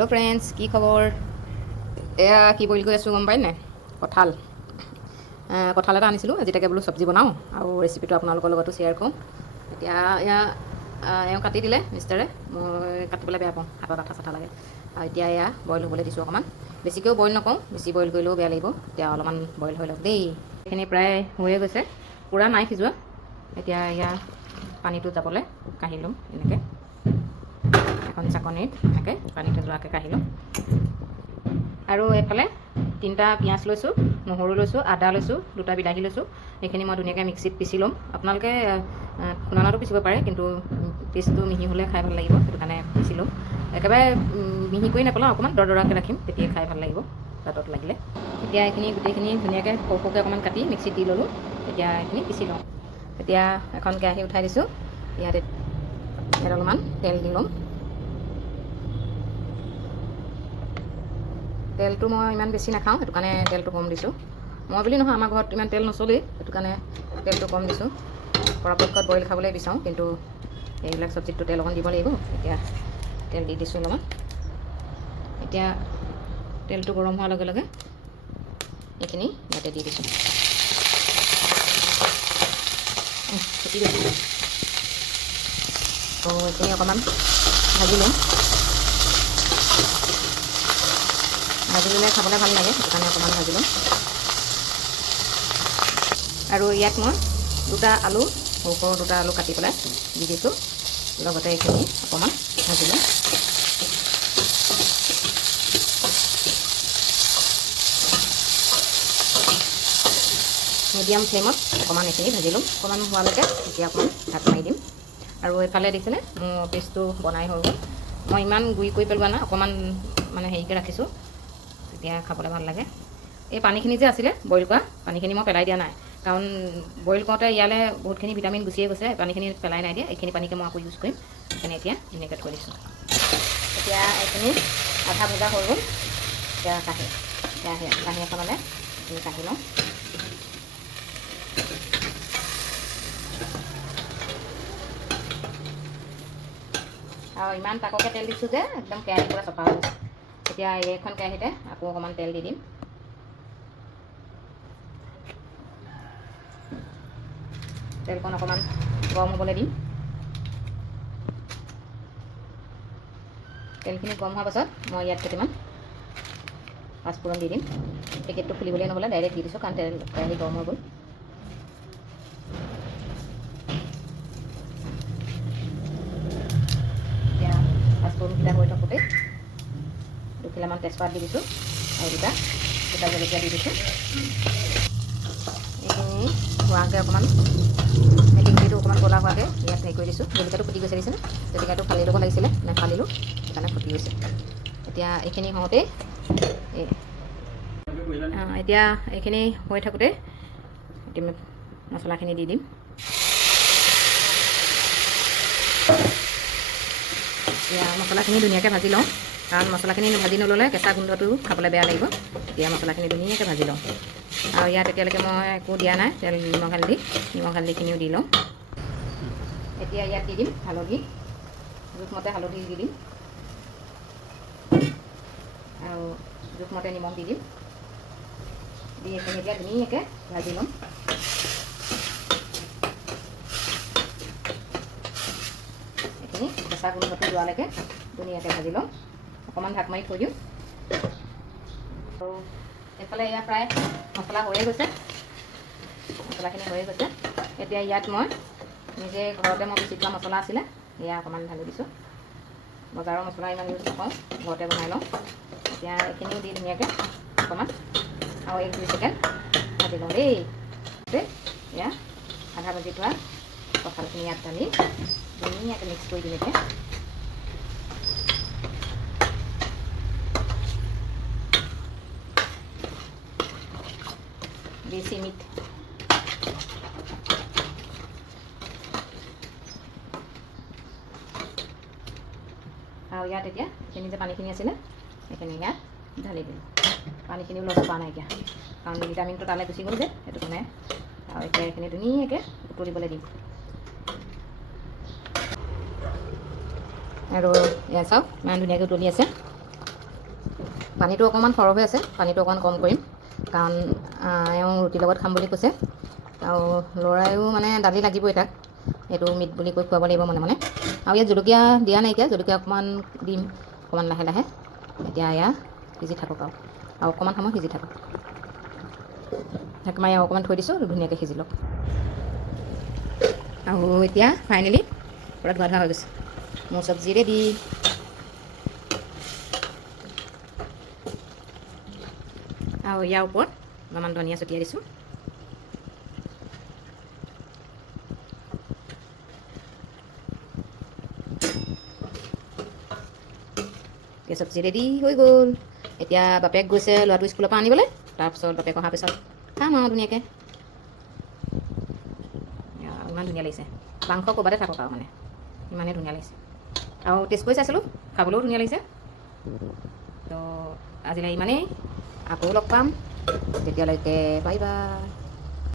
Hello' friends, কি খবৰ? এয়া কি বইল কৰি আছোঁ গম পাই নাই? কঁঠাল এটা আনিছিলোঁ। আজি তাকে বোলো চব্জি বনাওঁ আৰু ৰেচিপিটো আপোনালোকৰ লগতো শ্বেয়াৰ কৰোঁ। এতিয়া এওঁ কাটি দিলে মিষ্টাৰে, মই কাটিবলৈ বেয়া পাওঁ, হাতত আঠা চাঠা লাগে। আৰু এতিয়া এয়া বইল হ'বলৈ দিছোঁ অকণমান। বেছিকৈও বইল নকৰোঁ, বেছি বইল কৰিলেও বেয়া লাগিব। এতিয়া অলপমান বইল হৈ লওক দেই। এইখিনি প্ৰায় হৈয়ে গৈছে, পূৰা নাই সিজোৱা। এতিয়া এয়া পানীটো যাবলৈ কাঢ়ি ল'ম এনেকৈ, এখন চাকনিত এনেকৈ পানীটো যোৱাকৈ কাঢ়ি ল'ম। আৰু এইফালে 3টা পিঁয়াজ লৈছোঁ, নহৰু লৈছোঁ, আদা লৈছোঁ, 2টা বিলাহী লৈছোঁ। সেইখিনি মই ধুনীয়াকৈ মিক্সিত পিচি ল'ম। আপোনালোকে খুন্দনাতো পিচিব পাৰে, কিন্তু পিচটো মিহি হ'লে খাই ভাল লাগিব, সেইটো কাৰণে পিচি ল'ম। একেবাৰে মিহি কৰি নেপেলাওঁ, অকণমান দৰদৰাকৈ ৰাখিম, তেতিয়াই খাই ভাল লাগিব দাঁতত লাগিলে। এতিয়া এইখিনি গোটেইখিনি ধুনীয়াকৈ সৰু সৰুকৈ অকণমান কাটি মিক্সিত দি ল'লোঁ। এতিয়া এইখিনি পিচি লওঁ। এতিয়া এখন কেৰাহী উঠাই দিছোঁ, ইয়াত অলপমান তেল দি ল'ম। তেলটো মই ইমান বেছি নাখাওঁ, সেইটো কাৰণে তেলটো কম দিছোঁ। মই বুলি নহয়, আমাৰ ঘৰত ইমান তেল নচলেই, সেইটো কাৰণে তেলটো কম দিছোঁ। পৰাপক্ষত বইল খাবলৈ বিচাৰোঁ, কিন্তু এইবিলাক চব্জিতটো তেল অকণ দিব লাগিব। এতিয়া তেল দি দিছোঁ অলপমান। এতিয়া তেলটো গৰম হোৱাৰ লগে লগে এইখিনি ইয়াতে দি দিছোঁ। ফুটি গৈছে। এইখিনি অকণমান ভাজি ল'ম। ভাজি ল'লে খাবলৈ ভাল লাগে, সেইটো কাৰণে অকণমান ভাজি ল'ম। আৰু ইয়াত মই 2টা আলু, সৰু সৰু 2টা আলু কাটি পেলাই দি দিছোঁ। লগতে এইখিনি অকণমান ভাজি ল'ম। মিডিয়াম ফ্লেমত অকণমান এইখিনি ভাজি ল'ম। অকণমান হোৱালৈকে এতিয়া অকণমান ঢাক মাৰি দিম। আৰু এইফালে দেখিছেনে, মোৰ পেষ্টটো বনাই হৈ গ'ল। মই ইমান গুড়ি কৰি পেলোৱা নাই, অকণমান মানে হেৰিকৈ ৰাখিছোঁ, তেতিয়া খাবলৈ ভাল লাগে। এই পানীখিনি যে আছিলে বইল কৰা, পানীখিনি মই পেলাই দিয়া নাই, কাৰণ বইল কৰোঁতে ইয়ালৈ বহুতখিনি ভিটামিন গুচিয়ে গৈছে। পানীখিনি পেলাই নাই দিয়া, এইখিনি পানীকে মই আকৌ ইউজ কৰিম। সেইখিনি এতিয়া ধুনীয়াকৈ থৈ দিছোঁ। এতিয়া এইখিনি আধা ভজা হৈ গ'ল। এতিয়া কাঁহী এখনলৈ এইখিনি কাঢ়ি লওঁ। আৰু ইমান তাককৈ তেল দিছোঁ যে একদম কেৰাহী পূৰা চফা হৈ গৈছে। এতিয়া এইখন কেৰাহীতে আকৌ অকণমান তেল দি দিম। তেলকণ অকণমান গৰম হ'বলৈ দিম। তেলখিনি গৰম হোৱাৰ পাছত মই ইয়াত কেইটামান পাঁচফোৰণ দি দিম। পেকেটটো খুলিবলৈ নহ'লে ডাইৰেক্ট দি দিছোঁ, কাৰণ কেৰাহী গৰম হৈ গ'ল। এতিয়া পাঁচফোৰণকেইটা হৈ থাকোঁতেই 2 কিলোমান তেজপাত দি দিছোঁ, আৰু 2টা জলকীয়া দি দিছোঁ। এইখিনি হোৱাকৈ অকণমান মেথিগুটিটো অকণমান ক'লা হোৱাকৈ ইয়াত হেৰি কৰি দিছোঁ। জলকীয়াটো ফুটি গৈছে দিছেনে? জলকীয়াটো ফালি ল'ব লাগিছিলে, নেফালিলোঁ, সেইকাৰণে ফুটি গৈছে। এতিয়া এইখিনি হওঁতেই এতিয়া এইখিনি হৈ থাকোঁতেই মছলাখিনি দি দিম। এতিয়া মছলাখিনি ধুনীয়াকৈ ভাজি লওঁ, কাৰণ মছলাখিনি ভাজি নল'লে কেঁচা গোন্ধটো খাবলৈ বেয়া লাগিব। এতিয়া মছলাখিনি ধুনীয়াকৈ ভাজি লওঁ। আৰু ইয়াত এতিয়ালৈকে মই একো দিয়া নাই, তেল নিমখ হালধিখিনিও দি লওঁ। এতিয়া ইয়াত দি দিম হালধি, জোখমতে হালধি দি দিম, আৰু জোখমতে নিমখ দি দিম। দি এইখিনি এতিয়া ধুনীয়াকৈ ভাজি ল'ম। এইখিনি কেঁচা গোন্ধটো যোৱালৈকে ধুনীয়াকৈ ভাজি ল'ম। অকণমান ঢাক মাৰি থৈ দিওঁ। আৰু এইফালে এয়া প্ৰায় মছলা হৈয়ে গৈছে, মছলাখিনি হৈয়ে গৈছে। এতিয়া ইয়াত মই নিজে ঘৰতে মই পিচি থোৱা মছলা আছিলে, এয়া অকণমান ঢালি দিছোঁ। বজাৰৰ মছলা ইমান ইউজ নকৰোঁ, ঘৰতে বনাই লওঁ। এতিয়া এইখিনিও দি ধুনীয়াকৈ অকণমান আৰু 1-2 ছেকেণ্ড ভাজি লওঁ দেই। এয়া আধা ভাজি থোৱা কঁঠালখিনি ইয়াত ঢালি ধুনীয়াকৈ মিক্স কৰি দিম। এতিয়া দেশী মিট আৰু ইয়াত এতিয়া এইখিনি যে পানীখিনি আছিলে সেইখিনি ইয়াত ঢালি দিলোঁ। পানীখিনিও লছ পোৱা নাইকিয়া, কাৰণ ভিটামিনটো তালৈ গুচি গ'ল যে, সেইটো কাৰণে। আৰু এতিয়া এইখিনি ধুনীয়াকৈ উতলিবলৈ দিম। আৰু এয়া চাওক ইমান ধুনীয়াকৈ উতলি আছে। পানীটো অকণমান সৰহ হৈ আছে, পানীটো অকণমান কম কৰিম, কাৰণ এওঁ ৰুটিৰ লগত খাম বুলি কৈছে। আৰু ল'ৰায়ো মানে দালি লাগিবই তাক, এইটো মিট বুলি কৈ খুৱাব লাগিব মনে মনে। আৰু ইয়াত জলকীয়া দিয়া নাইকিয়া, জলকীয়া অকণমান দিম, অকণমান লাহে লাহে। এতিয়া এয়া সিজি থাকক আৰু অকণমান সময় সিজি থাকক। ঢাক মাৰি আৰু অকণমান থৈ দিছোঁ, ধুনীয়াকৈ সিজি লওক। আৰু এতিয়া ফাইনেলি পূৰা ধোৱা হৈ গৈছে, মোৰ চব্জি ৰেডি। আৰু ইয়াৰ ওপৰত অলপমান ধনিয়া ছটিয়াই দিছোঁ। চব্জি ৰেডি হৈ গ'ল। এতিয়া বাপেক গৈছে ল'ৰাটো স্কুলৰ পৰা আনিবলৈ, তাৰপিছত বাপেক অহাৰ পিছত খাম আৰু ধুনীয়াকৈ। ইমান ধুনীয়া লাগিছে, মাংস ক'ৰবাতে থাকক আৰু মানে ইমানেই ধুনীয়া লাগিছে। আৰু টেষ্ট কৰি চাইছিলোঁ, খাবলৈও ধুনীয়া লাগিছে। তো আজিলৈ ইমানেই, আকৌ লগ পাম, তেতিয়ালৈকে বাই বাই।